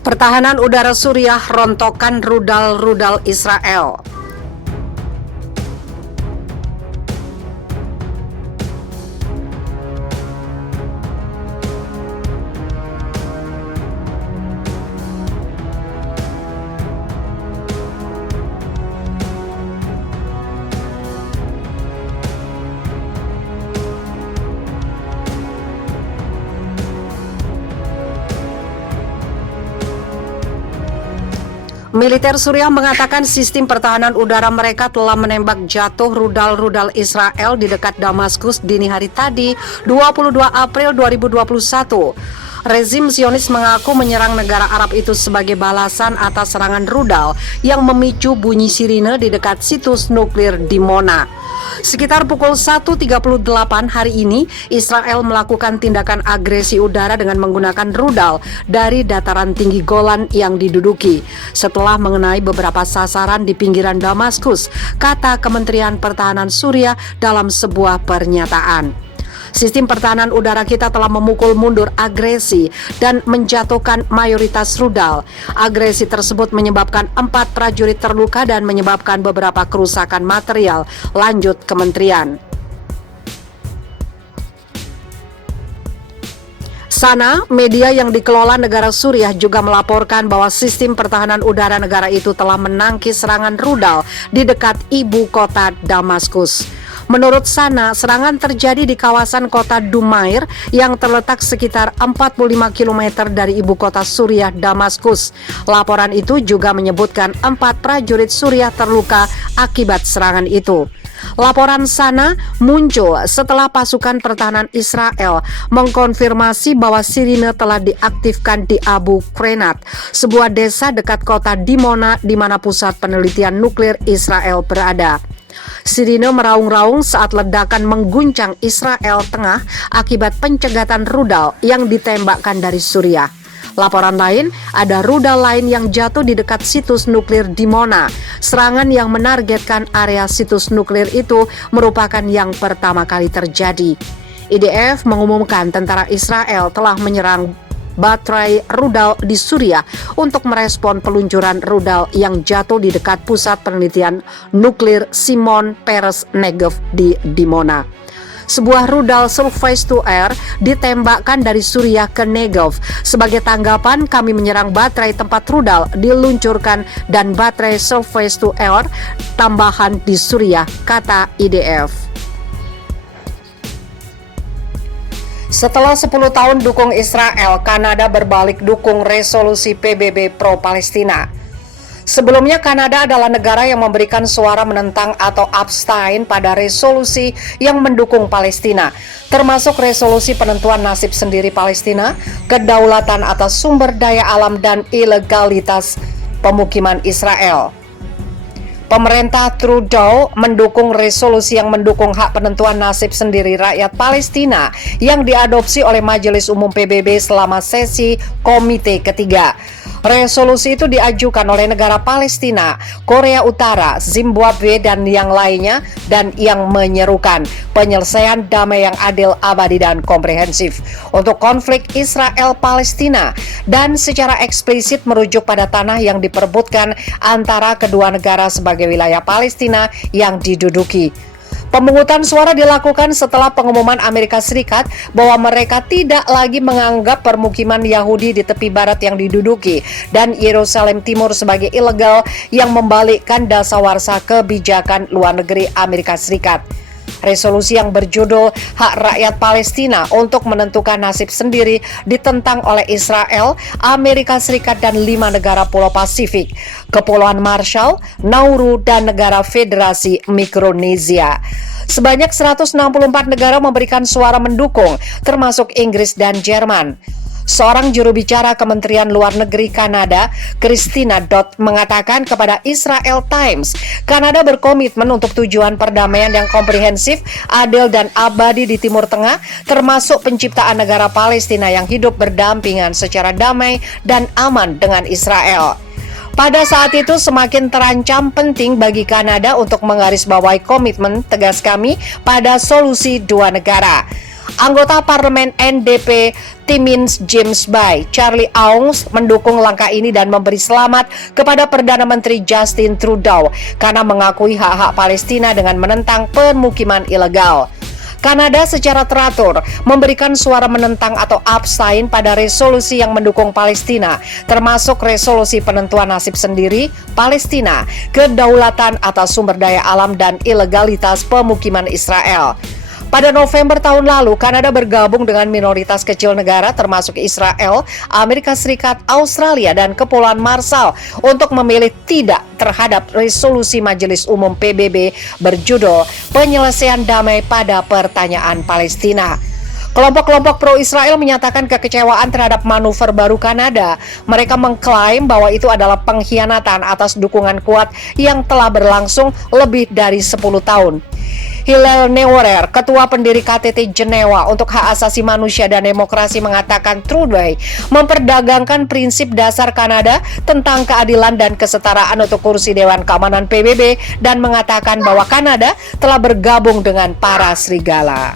Pertahanan udara Suriah rontokkan rudal-rudal Israel. Militer Suriah mengatakan sistem pertahanan udara mereka telah menembak jatuh rudal-rudal Israel di dekat Damaskus dini hari tadi, 22 April 2021. Rezim Zionis mengaku menyerang negara Arab itu sebagai balasan atas serangan rudal yang memicu bunyi sirine di dekat situs nuklir Dimona. Sekitar pukul 1.38 hari ini, Israel melakukan tindakan agresi udara dengan menggunakan rudal dari dataran tinggi Golan yang diduduki setelah mengenai beberapa sasaran di pinggiran Damaskus, kata Kementerian Pertahanan Suriah dalam sebuah pernyataan. Sistem pertahanan udara kita telah memukul mundur agresi dan menjatuhkan mayoritas rudal. Agresi tersebut menyebabkan 4 prajurit terluka dan menyebabkan beberapa kerusakan material, lanjut kementerian. Sana, media yang dikelola negara Suriah juga melaporkan bahwa sistem pertahanan udara negara itu telah menangkis serangan rudal di dekat ibu kota Damaskus. Menurut Sana, serangan terjadi di kawasan kota Dumair yang terletak sekitar 45 km dari ibu kota Suriah, Damaskus. Laporan itu juga menyebutkan 4 prajurit Suriah terluka akibat serangan itu. Laporan Sana muncul setelah pasukan pertahanan Israel mengkonfirmasi bahwa sirine telah diaktifkan di Abu Qrenat, sebuah desa dekat kota Dimona di mana pusat penelitian nuklir Israel berada. Sirine meraung-raung saat ledakan mengguncang Israel Tengah akibat pencegatan rudal yang ditembakkan dari Suriah. Laporan lain, ada rudal lain yang jatuh di dekat situs nuklir Dimona. Serangan yang menargetkan area situs nuklir itu merupakan yang pertama kali terjadi. IDF mengumumkan tentara Israel telah menyerang baterai rudal di Suriah untuk merespon peluncuran rudal yang jatuh di dekat pusat penelitian nuklir Shimon Peres Negev di Dimona. Sebuah rudal surface to air ditembakkan dari Suriah ke Negev. Sebagai tanggapan, kami menyerang baterai tempat rudal diluncurkan dan baterai surface to air tambahan di Suriah, kata IDF. Setelah 10 tahun dukung Israel, Kanada berbalik dukung resolusi PBB pro-Palestina. Sebelumnya, Kanada adalah negara yang memberikan suara menentang atau abstain pada resolusi yang mendukung Palestina, termasuk resolusi penentuan nasib sendiri Palestina, kedaulatan atas sumber daya alam, dan ilegalitas pemukiman Israel. Pemerintah Trudeau mendukung resolusi yang mendukung hak penentuan nasib sendiri rakyat Palestina yang diadopsi oleh Majelis Umum PBB selama sesi Komite Ketiga. Resolusi itu diajukan oleh negara Palestina, Korea Utara, Zimbabwe, dan yang lainnya, dan yang menyerukan penyelesaian damai yang adil, abadi, dan komprehensif untuk konflik Israel-Palestina, dan secara eksplisit merujuk pada tanah yang diperebutkan antara kedua negara sebagai wilayah Palestina yang diduduki. Pemungutan suara dilakukan setelah pengumuman Amerika Serikat bahwa mereka tidak lagi menganggap permukiman Yahudi di tepi barat yang diduduki dan Yerusalem Timur sebagai ilegal yang membalikkan dasawarsa kebijakan luar negeri Amerika Serikat. Resolusi yang berjudul Hak Rakyat Palestina untuk menentukan nasib sendiri ditentang oleh Israel, Amerika Serikat, dan 5 negara Pulau Pasifik, Kepulauan Marshall, Nauru, dan negara Federasi Mikronesia. Sebanyak 164 negara memberikan suara mendukung, termasuk Inggris dan Jerman. Seorang juru bicara Kementerian Luar Negeri Kanada, Christina Dott, mengatakan kepada Israel Times, Kanada berkomitmen untuk tujuan perdamaian yang komprehensif, adil, dan abadi di Timur Tengah, termasuk penciptaan negara Palestina yang hidup berdampingan secara damai dan aman dengan Israel. Pada saat itu semakin terancam penting bagi Kanada untuk menggarisbawahi komitmen tegas kami pada solusi dua negara. Anggota parlemen NDP Timins James Bay, Charlie Aung, mendukung langkah ini dan memberi selamat kepada Perdana Menteri Justin Trudeau karena mengakui hak-hak Palestina dengan menentang pemukiman ilegal. Kanada secara teratur memberikan suara menentang atau abstain pada resolusi yang mendukung Palestina, termasuk resolusi penentuan nasib sendiri Palestina, kedaulatan atas sumber daya alam dan ilegalitas pemukiman Israel. Pada November tahun lalu, Kanada bergabung dengan minoritas kecil negara termasuk Israel, Amerika Serikat, Australia, dan Kepulauan Marshall untuk memilih tidak terhadap resolusi Majelis Umum PBB berjudul Penyelesaian Damai pada Pertanyaan Palestina. Kelompok-kelompok pro-Israel menyatakan kekecewaan terhadap manuver baru Kanada. Mereka mengklaim bahwa itu adalah pengkhianatan atas dukungan kuat yang telah berlangsung lebih dari 10 tahun. Hillel Neurer, ketua pendiri KTT Jenewa untuk hak asasi manusia dan demokrasi, mengatakan Trudeau memperdagangkan prinsip dasar Kanada tentang keadilan dan kesetaraan untuk kursi Dewan Keamanan PBB dan mengatakan bahwa Kanada telah bergabung dengan para serigala.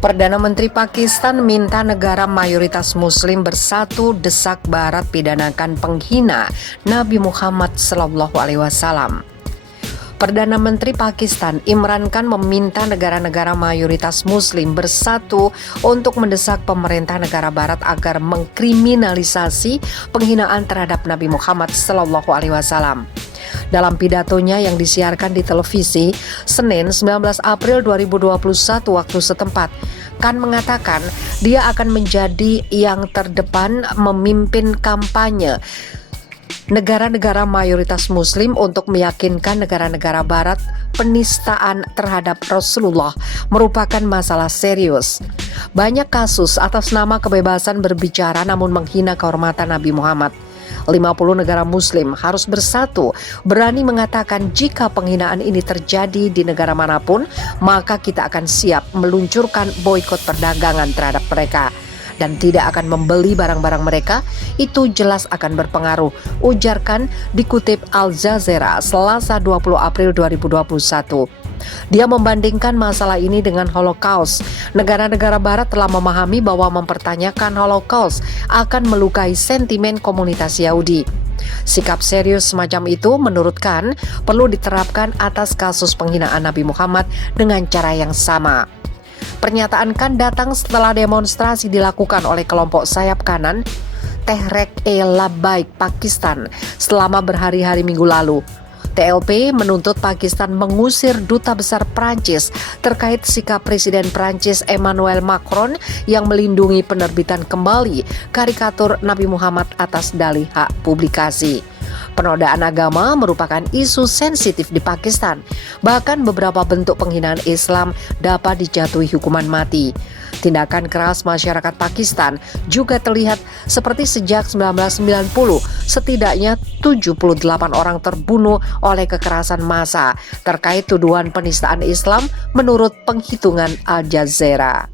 Perdana Menteri Pakistan minta negara mayoritas Muslim bersatu desak Barat pidanakan penghina Nabi Muhammad SAW. Perdana Menteri Pakistan Imran Khan meminta negara-negara mayoritas Muslim bersatu untuk mendesak pemerintah negara Barat agar mengkriminalisasi penghinaan terhadap Nabi Muhammad SAW. Dalam pidatonya yang disiarkan di televisi Senin 19 April 2021 waktu setempat, Khan mengatakan dia akan menjadi yang terdepan memimpin kampanye negara-negara mayoritas Muslim untuk meyakinkan negara-negara Barat penistaan terhadap Rasulullah merupakan masalah serius. Banyak kasus atas nama kebebasan berbicara namun menghina kehormatan Nabi Muhammad. 50 negara Muslim harus bersatu, berani mengatakan jika penghinaan ini terjadi di negara manapun, maka kita akan siap meluncurkan boikot perdagangan terhadap mereka dan tidak akan membeli barang-barang mereka. Itu jelas akan berpengaruh, ujar Khan dikutip Al Jazeera Selasa 20 April 2021. Dia membandingkan masalah ini dengan Holocaust. Negara-negara Barat telah memahami bahwa mempertanyakan Holocaust akan melukai sentimen komunitas Yahudi. Sikap serius semacam itu menurut Khan perlu diterapkan atas kasus penghinaan Nabi Muhammad dengan cara yang sama. Pernyataan Khan datang setelah demonstrasi dilakukan oleh kelompok sayap kanan Tehreek-e-Labbaik Pakistan selama berhari-hari minggu lalu. TLP menuntut Pakistan mengusir duta besar Prancis terkait sikap Presiden Prancis Emmanuel Macron yang melindungi penerbitan kembali karikatur Nabi Muhammad atas dalih hak publikasi. Penodaan agama merupakan isu sensitif di Pakistan. Bahkan beberapa bentuk penghinaan Islam dapat dijatuhi hukuman mati. Tindakan keras masyarakat Pakistan juga terlihat seperti sejak 1990, setidaknya 78 orang terbunuh oleh kekerasan massa terkait tuduhan penistaan Islam menurut penghitungan Al Jazeera.